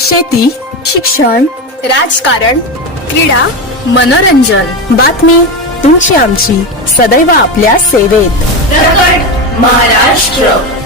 शेती, शिक्षण, राजकारण, क्रीडा, मनोरंजन, बातमी तुमची आमची सदैव आपल्या सेवेत. प्रकट महाराष्ट्र.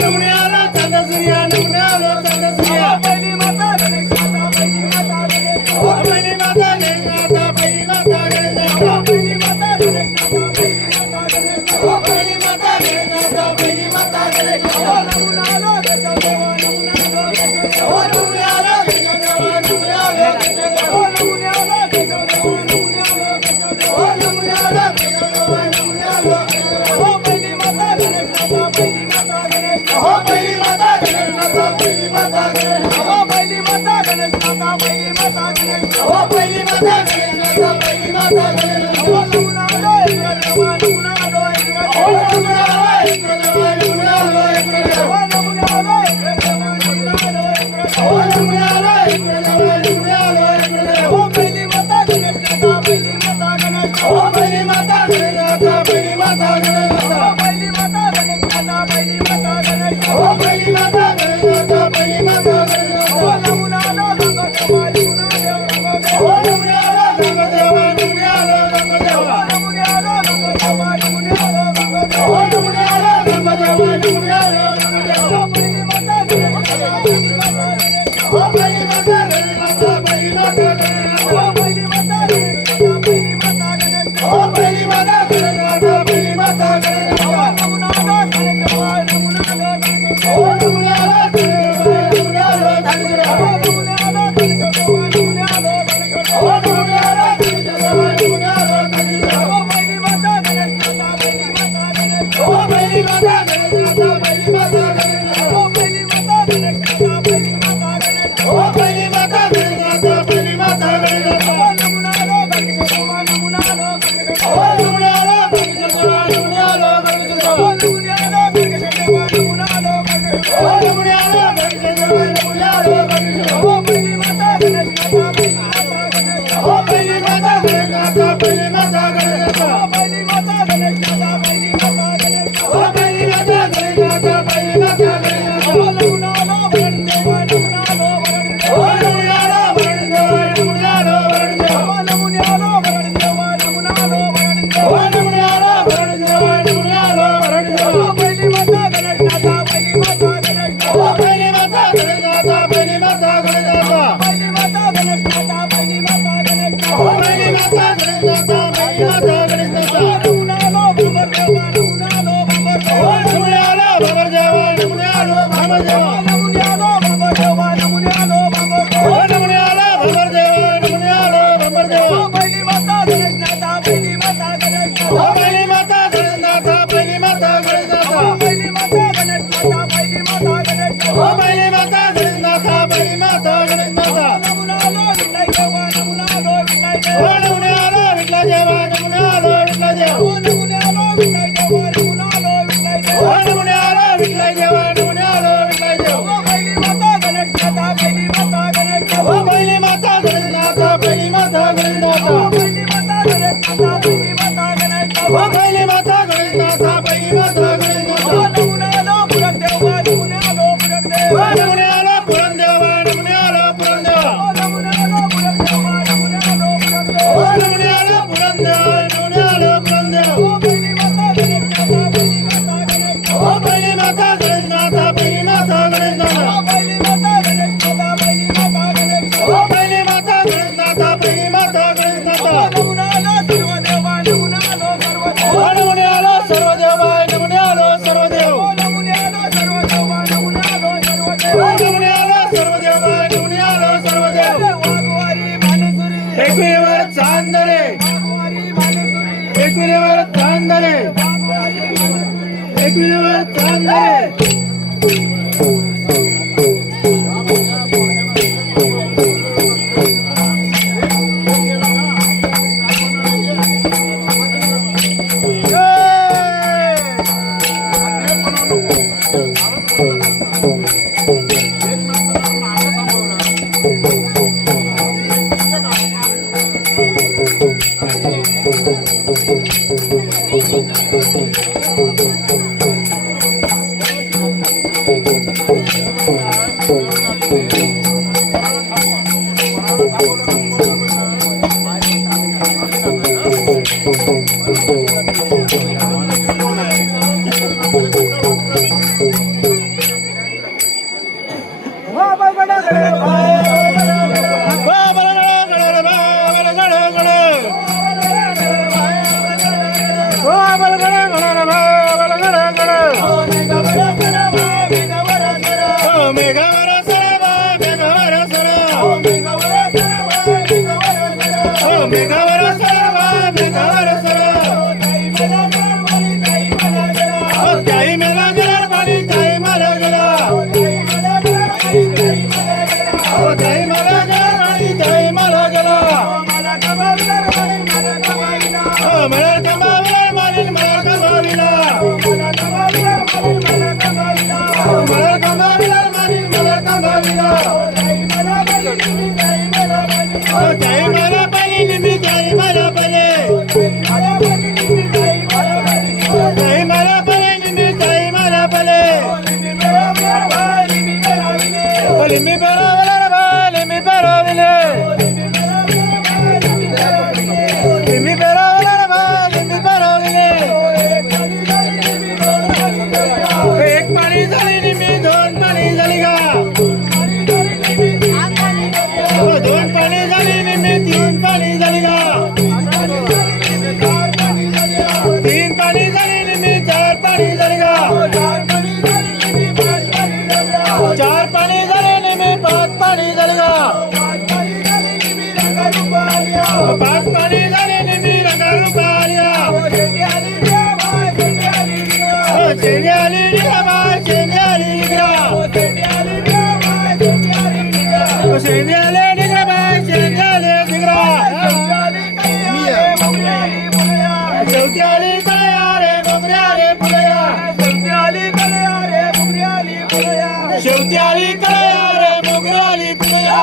नमुन्याला नमुने आलो विठला देवा नमुने आलो विठला देव नमुने आलो विठला देवा नमुने आलो विठला देवा नमुने आलो विठला देवा नमुने आलो विठला देव पहिली माता गणेश माता पहिली माता गणेश माता पहिली माता गणेशनाथ पहिली माता गणेशनाथ पहिली माता गणेश माता पहिली माता गणेश माता पहिली माता गणेशनाथ पहिली माता गणेशनाथ नमुने आलो पुरक देवा नमुने आलो पुरक देवा नमुने आलो पुरण देवा नमुने आलो पुरण देवा नमुने आलो पुरक देवा नमुने आलो पुरक देवा नमुने आलो पुरण देवा नमुने आलो पुरण देवा पहिली माता गणेश माता पहिली माता गणेश माता पहिली माता गणेशनाथ पहिली माता गणेशनाथ पहिली माता गणेश माता पहिली माता गणेश माता पहिली माता गणेशनाथ पहिली माता गणेशनाथ नमुने आलो सर्व देवा नमुने आलो सर्व देवा नमुने आलो सर्व देवा नमुने आलो सर्व देव नमुने आलो सर्व देवा नमुने आलो सर्व देवा नमुने आलो सर्व देवा नमुने आलो सर्व देव वाघवारी मानुसुरी एकविरेवर चांदणे वाघवारी मानुसुरी एकविरेवर चांदणे वाघवारी मानुसुरी एकविरेवर चांदणे शेवटी आली कळया रे मोगरा आली पुळया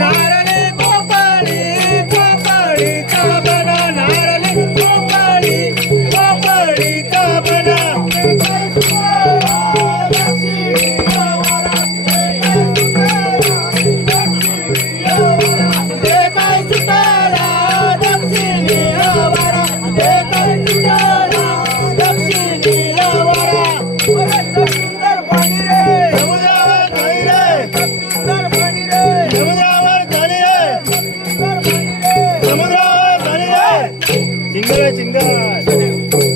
नारळी पोपळीचा बना, नारळी पोपळीचा बना. ते काय सुटाला दक्षिणीला वारा, ते काय सुटाला दक्षिणीला वारा. सुंदर पाणी रे, समुद्रावर घाली रे, सुंदर पाणी रे, समुद्रावर घाली रे, सुंदर पाणी रे. समुद्रावर घाली रे. चिंगळ चिंगळ चल पुढे.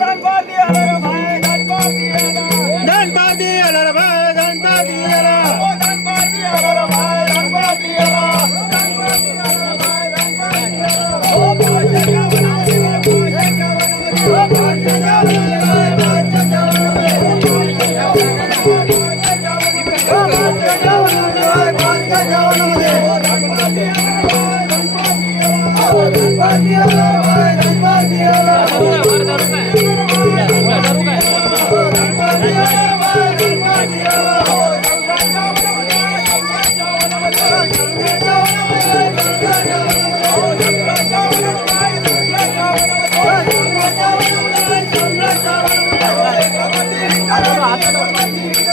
धनपाती आला रे भाई, धनपाती आला. धनपाती आला रे भाई, धनपाती आला. धनपाती आला रे भाई, धनपाती आला. धनपाती आला रे भाई, धनपाती आला. ओ भाषा बनावली रे, भाषा बनावली. ओ भाषा बनावली रे, भाषा बनावली. ओ भाषा बनावली रे, भाषा बनावली. ओ धनपाती आला रे भाई, धनपाती आला. ओ धनपाती आला रे भाई, धनपाती आला.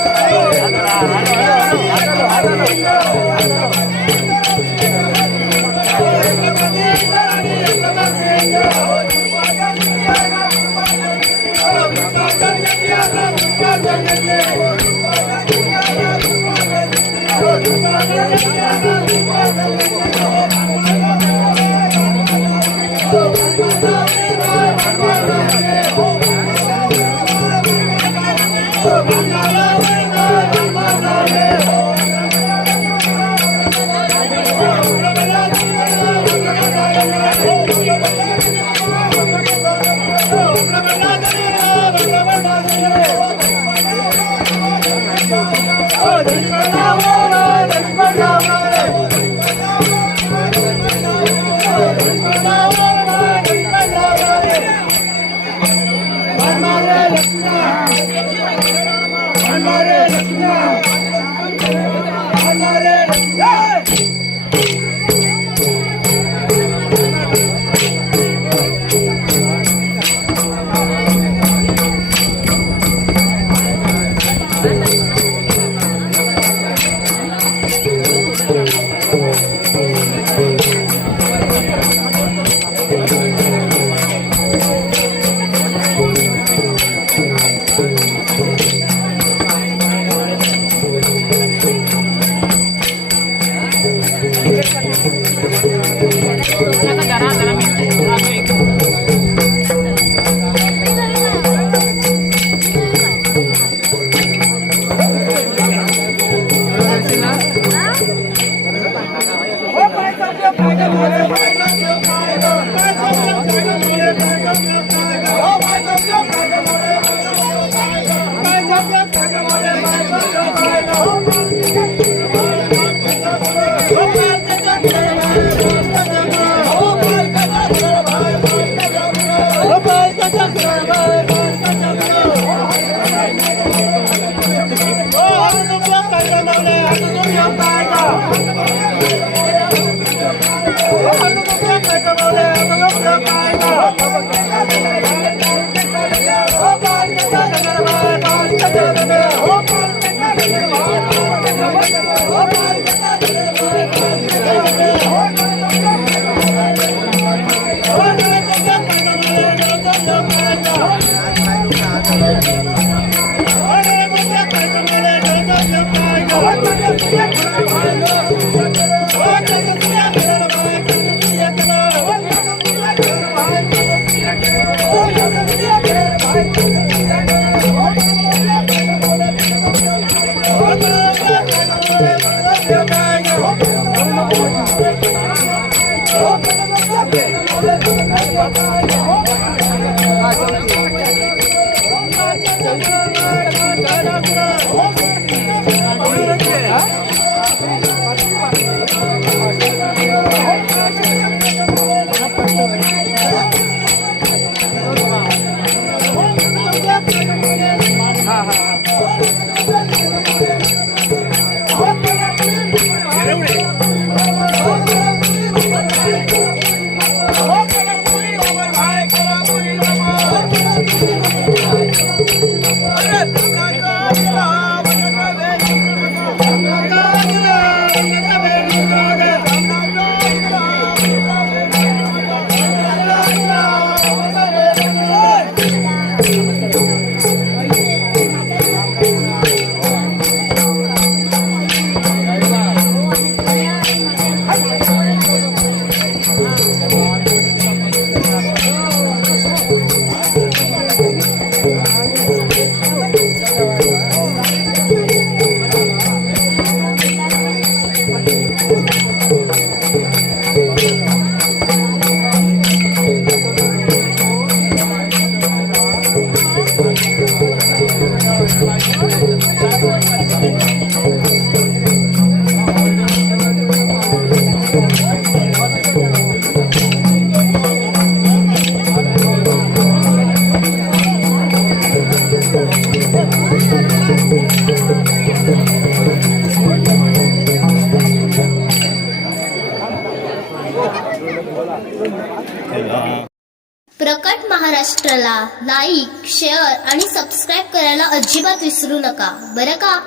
Oh, प्रकट महाराष्ट्राला लाईक, शेअर आणि सबस्क्राईब करायला अजिबात विसरू नका बरं का.